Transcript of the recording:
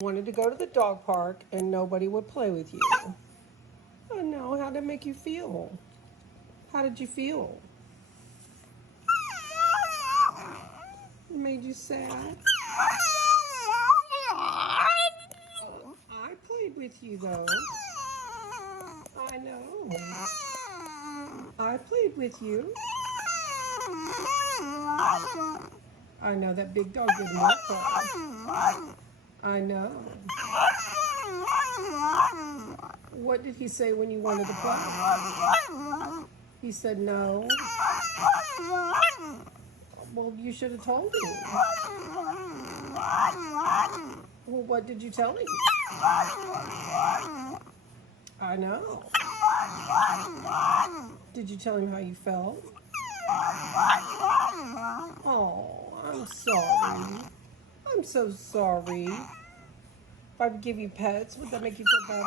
Wanted to go to the dog park and nobody would play with you. Oh no, how did it make you feel? How did you feel? It made you sad? I played with you though. I know. I played with you. I know that big dog didn't want that. I know. What did he say when you wanted to play? He said no. Well, you should have told him. Well, what did you tell him? I know. Did you tell him how you felt? Oh, I'm sorry. I'm so sorry. If I would give you pets, would that make you feel better?